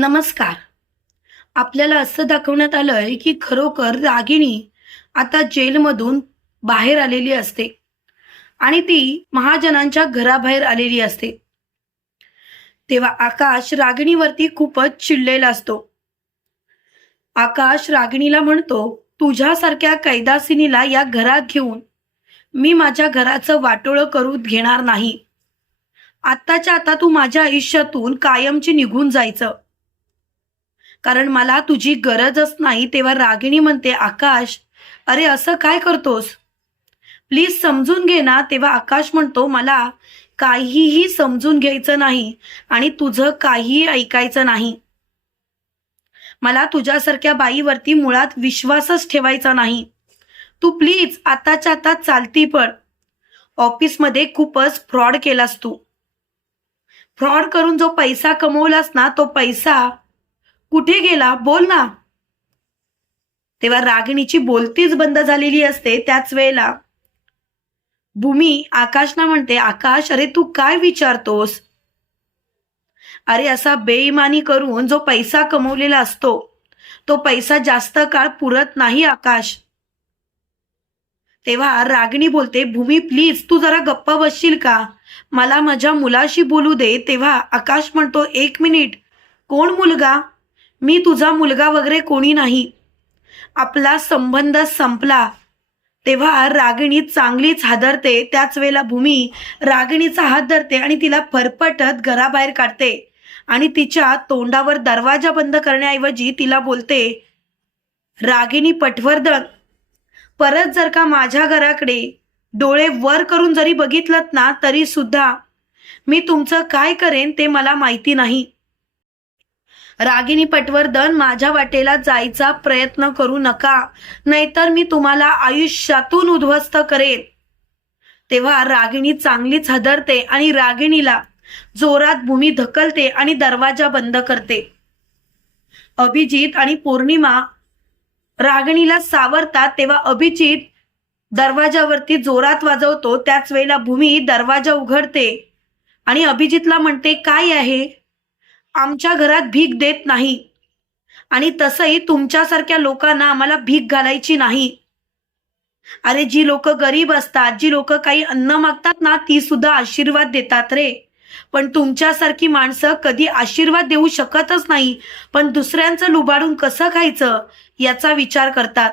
नमस्कार. आपल्याला असं दाखवण्यात आलंय की खरोखर रागिणी आता जेलमधून बाहेर आलेली असते आणि ती महाजनांच्या घराबाहेर आलेली असते. तेव्हा आकाश रागिणीवरती खूपच चिडलेला असतो. आकाश रागिणीला म्हणतो तुझ्यासारख्या कैदासिनीला या घरात घेऊन मी माझ्या घराचं वाटोळं करून घेणार नाही. आत्ताच्या आता तू माझ्या आयुष्यातून कायमची निघून जायचं. कारण मला तुझी गरजच नाही. तेव्हा रागिणी म्हणते आकाश अरे असं काय करतोस? प्लीज समजून घे ना. तेव्हा आकाश म्हणतो मला काहीही समजून घ्यायचं नाही आणि तुझं काहीही ऐकायचं नाही. मला तुझ्यासारख्या बाईवरती मुळात विश्वासच ठेवायचा नाही. तू प्लीज आताच्या आता चालती पड ऑफिसमध्ये खूपच फ्रॉड केलास तू. फ्रॉड करून जो पैसा कमवलास ना तो पैसा कुठे गेला? बोल ना. तेव्हा रागिणीची बोलतीच बंद झालेली असते. त्याच वेळेला भूमी आकाशना म्हणते आकाश अरे तू काय विचारतोस? अरे असा बेईमानी करून जो पैसा कमवलेला असतो तो पैसा जास्त काळ पुरत नाही आकाश. तेव्हा रागिणी बोलते भूमी प्लीज तू जरा गप्पा बसशील का? मला माझ्या मुलाशी बोलू दे. तेव्हा आकाश म्हणतो एक मिनिट. कोण मुलगा? मी तुझा मुलगा वगैरे कोणी नाही. आपला संबंध संपला. तेव्हा रागिणी चांगलीच हादरते. त्याच वेळेला भूमी रागिणीचा हात धरते आणि तिला फरफटत घराबाहेर काढते. आणि तिच्या तोंडावर दरवाजा बंद करण्याऐवजी तिला बोलते रागिणी पटवर्धन परत जर का माझ्या घराकडे डोळे वर करून जरी बघितलं ना तरी सुद्धा मी तुमचं काय करेन ते मला माहिती नाही. रागिनी पटवर्धन माझ्या वाटेला जायचा प्रयत्न करू नका. नाहीतर मी तुम्हाला आयुष्यातून उद्ध्वस्त करेन. तेव्हा रागिणी चांगलीच हदरते आणि रागिणीला जोरात भूमी धकलते आणि दरवाजा बंद करते. अभिजित आणि पौर्णिमा रागिणीला सावरतात तेव्हा अभिजित दरवाजावरती जोरात वाजवतो. त्याच वेळेला भूमी दरवाजा उघडते आणि अभिजितला म्हणते काय आहे? आमच्या घरात भीक देत नाही. आणि तसंही तुमच्यासारख्या लोकांना आम्हाला भीक घालायची नाही. अरे जी लोक गरीब असतात जी लोक काही अन्न मागतात ना ती सुद्धा आशीर्वाद देतात रे. पण तुमच्यासारखी माणसं कधी आशीर्वाद देऊ शकतच नाही. पण दुसऱ्यांचं लुबाडून कसं खायचं याचा विचार करतात.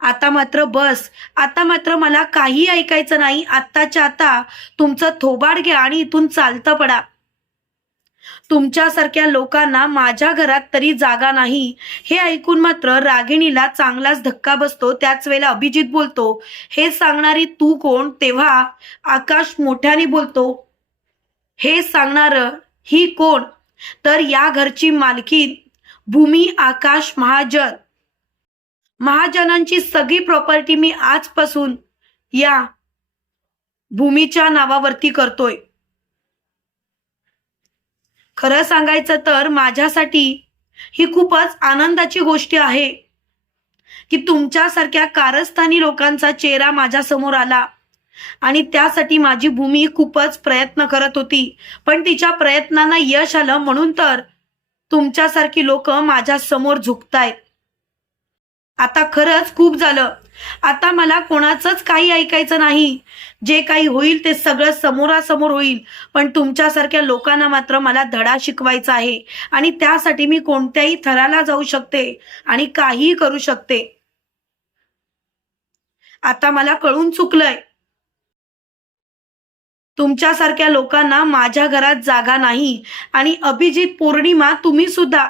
आता मात्र बस. आता मात्र मला काही ऐकायचं नाही. आत्ताच्या आता तुमचं थोबाड घ्या आणि इथून चालतं पडा. तुमच्यासारख्या लोकांना माझ्या घरात तरी जागा नाही. हे ऐकून मात्र रागिणीला चांगलाच धक्का बसतो. त्याच वेळेला अभिजित बोलतो हे सांगणारी तू कोण? तेव्हा आकाश मोठ्याने बोलतो हे सांगणार ही कोण? तर या घरची मालकी भूमी आकाश महाजन. महाजनांची सगळी प्रॉपर्टी मी आजपासून या भूमीच्या नावावरती करतोय. खरं सांगायचं तर माझ्यासाठी ही खूपच आनंदाची गोष्ट आहे की तुमच्यासारख्या कारस्थानी लोकांचा चेहरा माझ्यासमोर आला. आणि त्यासाठी माझी भूमी खूपच प्रयत्न करत होती. पण तिच्या प्रयत्नांना यश आलं म्हणून तर तुमच्यासारखी लोक माझ्यासमोर झुकतायत. आता खरंच खूप झालं. आता मला कोणाचंच काही ऐकायचं नाही. जे काही होईल ते सगळं समोरासमोर होईल. पण तुमच्यासारख्या लोकांना मात्र मला धडा शिकवायचा आहे. आणि त्यासाठी मी कोणत्याही थराला जाऊ शकते आणि काहीही करू शकते. आता मला कळून चुकलंय. तुमच्यासारख्या लोकांना माझ्या घरात जागा नाही आणि अभिजित पौर्णिमा तुम्ही सुद्धा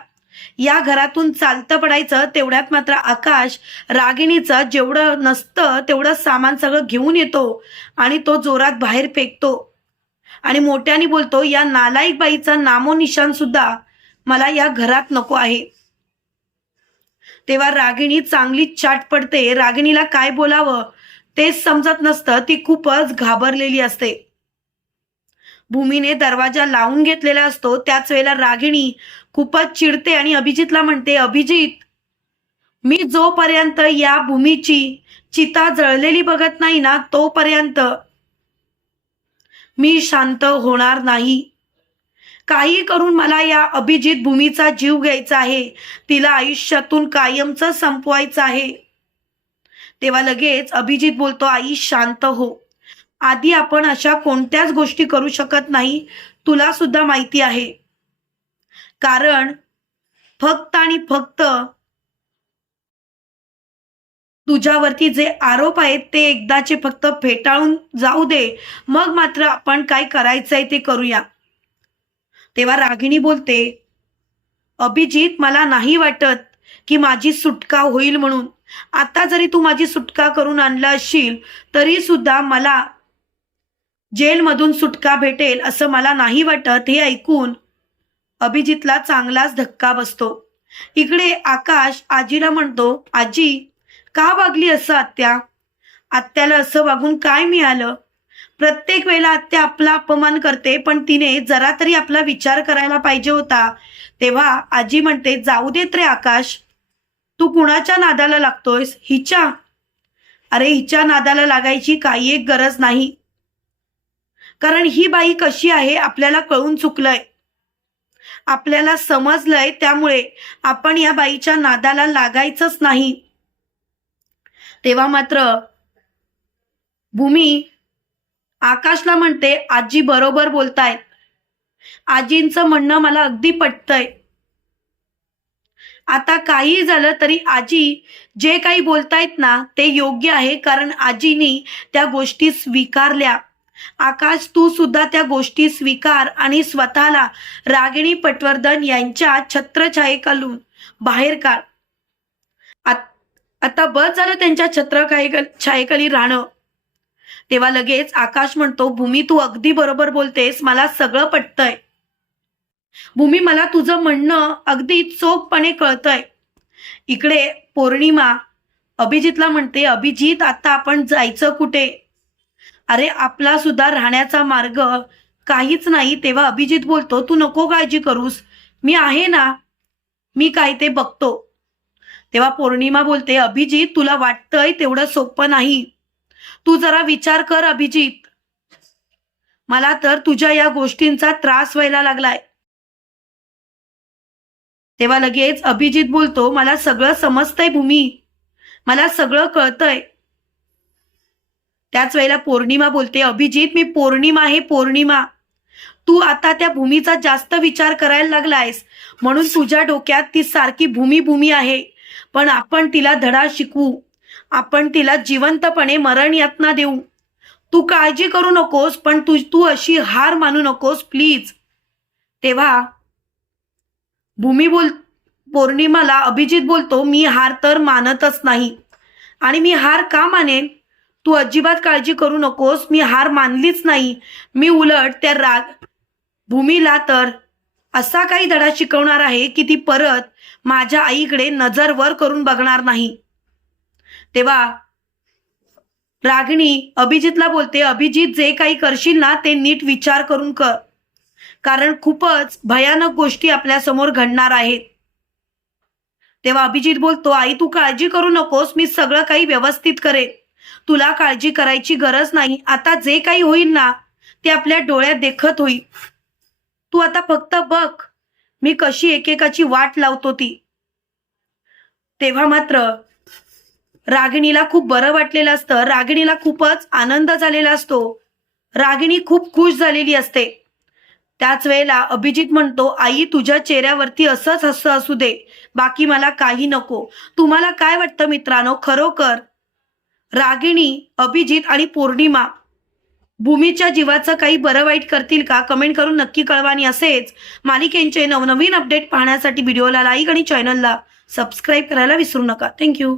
या घरातून चालतं पडायचं तेवढ्यात मात्र आकाश रागिणीचं जेवढं नसतं तेवढं सामान सगळं घेऊन येतो आणि तो जोरात बाहेर फेकतो. आणि मोठ्याने बोलतो या नालायक बाईचा नामोनिशान सुद्धा मला या घरात नको आहे. तेव्हा रागिणी चांगली चाट पडते. रागिणीला काय बोलावं तेच समजत नसतं. ती खूपच घाबरलेली असते. भूमीने दरवाजा लावून घेतलेला असतो. त्याच वेळेला रागिणी खूपच चिडते आणि अभिजितला म्हणते अभिजित मी जोपर्यंत या भूमीची चिता जळलेली बघत नाही ना तोपर्यंत मी शांत होणार नाही. काही करून मला या अभिजित भूमीचा जीव घ्यायचा आहे. तिला आयुष्यातून कायमचं संपवायचं आहे. तेव्हा लगेच अभिजित बोलतो आई शांत हो. आधी आपण अशा कोणत्याच गोष्टी करू शकत नाही तुला सुद्धा माहिती आहे. कारण फक्त आणि फक्त तुझ्यावरती जे आरोप आहेत ते एकदाचे फक्त फेटाळून जाऊ दे. मग मात्र आपण काय करायचंय ते करूया. तेव्हा रागिणी बोलते अभिजित मला नाही वाटत की माझी सुटका होईल म्हणून. आता जरी तू माझी सुटका करून आणला असशील तरी सुद्धा मला जेलमधून सुटका भेटेल असं मला नाही वाटत हे ऐकून अभिजितला चांगलाच धक्का बसतो. इकडे आकाश आजीला म्हणतो आजी का वागली असं आत्या? आत्याला असं वागून काय मिळालं? प्रत्येक वेळेला आत्या आपला अपमान करते पण तिने जरा तरी आपला विचार करायला पाहिजे होता. तेव्हा आजी म्हणते जाऊ देत रे आकाश तू कुणाच्या नादाला लागतोयस? हिच्या? अरे हिच्या नादाला लागायची काही एक गरज नाही. कारण ही बाई कशी आहे आपल्याला कळून चुकलंय. आपल्याला समजलंय त्यामुळे आपण या बाईच्या नादाला लागायचंच नाही. तेव्हा मात्र भूमी आकाशला म्हणते आजी बरोबर बोलतायत. आजींचं म्हणणं मला अगदी पटतंय. आता काही झालं तरी आजी जे काही बोलतायत ना ते योग्य आहे कारण आजीनी त्या गोष्टी स्वीकारल्या. आकाश तू सुद्धा त्या गोष्टी स्वीकार आणि स्वतःला रागिणी पटवर्धन यांच्या छत्रछायेखालून बाहेर काढ. आता बस झालं त्यांच्या छत्र छायेखाली राहणं. तेव्हा लगेच आकाश म्हणतो भूमी तू अगदी बरोबर बोलतेस मला सगळं पटतंय. भूमी मला तुझं म्हणणं अगदी चोखपणे कळतंय. इकडे पौर्णिमा अभिजितला म्हणते अभिजित आता आपण जायचं कुठे? अरे आपला सुद्धा राहण्याचा मार्ग काहीच नाही. तेव्हा अभिजित बोलतो तू नको काळजी करूस. मी आहे ना मी काय ते बघतो. तेव्हा पौर्णिमा बोलते अभिजित तुला वाटतंय तेवढं सोपं नाही. तू जरा विचार कर अभिजित. मला तर तुझ्या या गोष्टींचा त्रास व्हायला लागलाय. तेव्हा लगेच अभिजित बोलतो मला सगळं समजतंय भूमी. मला सगळं कळतंय. त्याच वेळेला पौर्णिमा बोलते अभिजित मी पौर्णिमा आहे पौर्णिमा. तू आता त्या भूमीचा जास्त विचार करायला लागलायस. म्हणून तुझ्या डोक्यात ती सारखी भूमी भूमी आहे. पण आपण तिला धडा शिकवू. आपण तिला जिवंतपणे मरण यातना देऊ. तू काळजी करू नकोस पण तू तू अशी हार मानू नकोस प्लीज. तेव्हा भूमी बोल पौर्णिमाला अभिजित बोलतो मी हार तर मानतच नाही. आणि मी हार का मानेन? तू अजिबात काळजी करू नकोस मी हार मानलीच नाही. मी उलट त्या राग भूमीला तर असा काही धडा शिकवणार आहे की ती परत माझ्या आईकडे नजर वर करून बघणार नाही. तेव्हा रागिणी अभिजितला बोलते अभिजित जे काही करशील ना ते नीट विचार करून कर. कारण खूपच भयानक गोष्टी आपल्यासमोर घडणार आहेत. तेव्हा अभिजित बोलतो आई तू काळजी करू नकोस मी सगळं काही व्यवस्थित करेन. तुला काळजी करायची गरज नाही. आता जे काही होईल ना ते आपल्या डोळ्यात देखत होईल. तू आता फक्त बघ मी कशी एकेकाची वाट लावतो ती. तेव्हा मात्र रागिणीला खूप बरं वाटलेलं असतं. रागिणीला खूपच आनंद झालेला असतो. रागिणी खूप खुश झालेली असते. त्याच वेळेला अभिजित म्हणतो आई तुझ्या चेहऱ्यावरती असंच हस्स असू दे. बाकी मला काही नको. तुम्हाला काय वाटतं मित्रांनो? खरोखर रागिणी अभिजित आणि पौर्णिमा. भूमीच्या जीवाचं काही बरं वाईट करतील का? कमेंट करून नक्की कळवा आणि असेच मालिकेंचे नवनवीन अपडेट पाहण्यासाठी व्हिडिओला लाईक आणि चॅनलला सबस्क्राईब करायला विसरू नका. थँक्यू